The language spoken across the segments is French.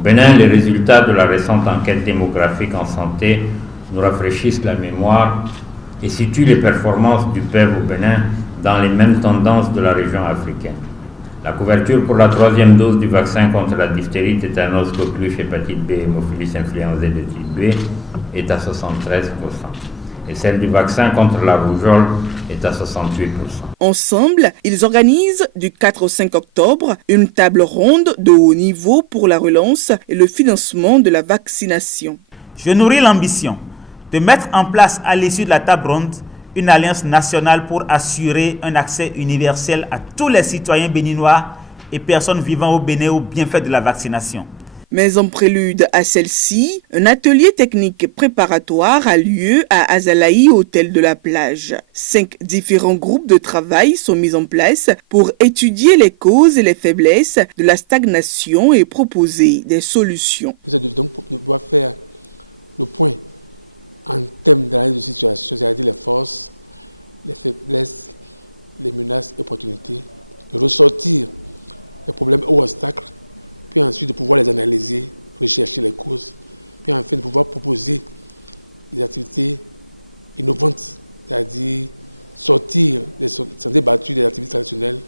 Au Bénin, les résultats de la récente enquête démographique en santé nous rafraîchissent la mémoire et situent les performances du PEV au Bénin dans les mêmes tendances de la région africaine. La couverture pour la 3e dose du vaccin contre la diphtérie, tétanos, coqueluche, hépatite B, hémophilus influenzae de type B est à 73%. Et celle du vaccin contre la rougeole est à 68%. Je nourris l'ambition de mettre en place à l'issue de la table ronde une alliance nationale pour assurer un accès universel à tous les citoyens béninois et personnes vivant au Bénin aux bienfaits de la vaccination. Nous devons pouvoir faire le point en termes d'analyse de situation, c'est-à-dire les forces, les faiblesses, les menaces et opportunités, de ressortir les problèmes ou obstacles, puis ensuite de pouvoir les analyser, rechercher les causes, puis enfin de pouvoir proposer des activités innovantes, c'est-à-dire sortir des sentiers battus des activités traditionnelles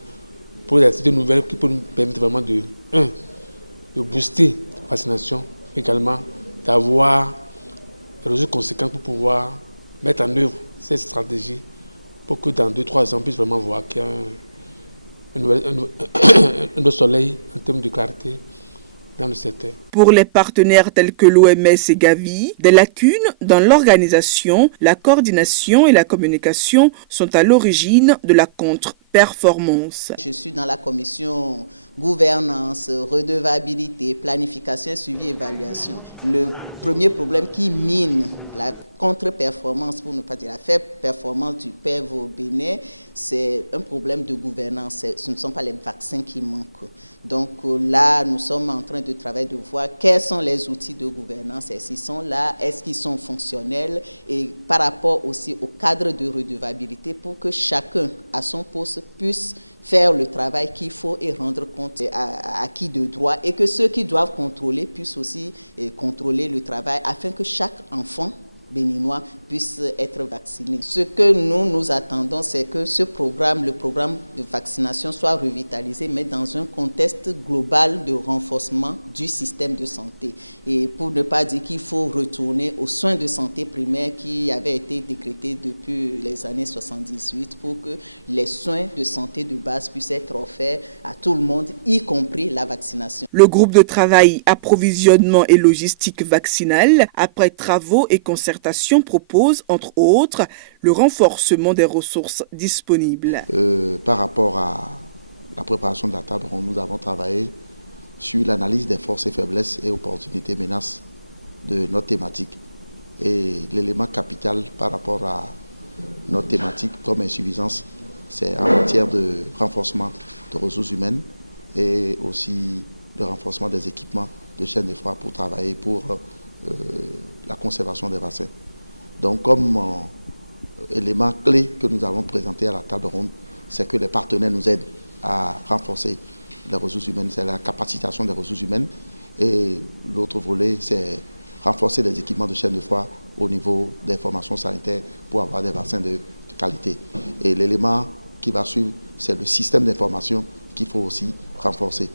pour des activités nouvelles qui peuvent nous permettre vraiment de booster la vaccination, mais également d'avoir des ressources conséquentes pour pouvoir mettre en œuvre cette stratégie pour que dans 2-3 ans, on puisse vraiment voir qu'il y a un nouveau soleil en termes de clarté dans le secteur. Je suis dans la commission gouvernance, redevabilité, planification, suivi, évaluation. Le premier problème qui mine la contre-performance, pour ne pas dire la faible performance du PEV au Bénin, c'est un problème de gouvernance. Ce ne sont pas les vaccins qui manquent. Donc là, nous sommes en train de travailler, de voir quels sont les outils de gouvernance. Est-ce qu'ils sont là? Est-ce qu'ils sont fonctionnels? Et par rapport aussi au cadre de redevabilité, pour que chacun, à son poste, puisse faire le travail qu'il faut et rendre compte à qui de droit, et que ceux qui doivent contrôler puissent aussi contrôler le travail afin que chaque enfant béninois puisse être vacciné. Ce que nous attendons, c'est que ce programme, le programme de vaccination, soit revitalisé, mais dans un contexte global de renforcement du système de santé. Et pour ne pas dire qu'il faut retourner aux soins de santé primaires qui avaient été décrétés depuis les années 78 pour que les soins de santé de base puissent être offerts à tout le monde, y compris la vaccination. Par rapport à la préparation de la table ronde, nous avons travaillé sur l'analyse des forces et faiblesses et opportunités menaces de notre thématique. Et l'élément capital par rapport à notre thématique comme insuffisance, c'est en matière de renforcement de ressources humaines et aussi le renforcement des équipements de chaîne de froid pour travailler pour la conservation des vaccins. Donc comme élément clé que nous avons présenté à la table ronde, c'est que les partenaires nous aident à renforcer les ressources humaines, c'est la capacitation des ressources humaines. Et l'autre volet, c'est renforcer les équipements de chaîne de froid au niveau des formations sanitaires pour avoir des vaccins de qualité. Et l'élément qui va suivre, c'est le système d'information qu'il faut aussi renforcer.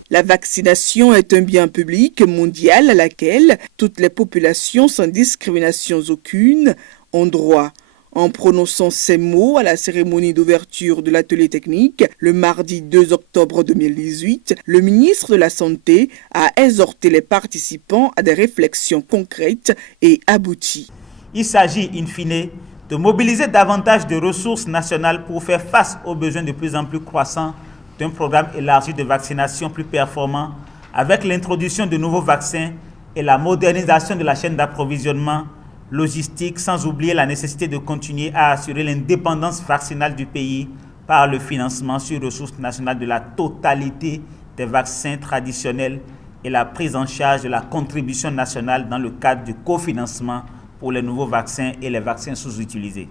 Il s'agit, in fine, de mobiliser davantage de ressources nationales pour faire face aux besoins de plus en plus croissants d'un programme élargi de vaccination plus performant, avec l'introduction de nouveaux vaccins et la modernisation de la chaîne d'approvisionnement logistique, sans oublier la nécessité de continuer à assurer l'indépendance vaccinale du pays par le financement sur ressources nationales de la totalité des vaccins traditionnels et la prise en charge de la contribution nationale dans le cadre du cofinancement pour les nouveaux vaccins et les vaccins sous-utilisés.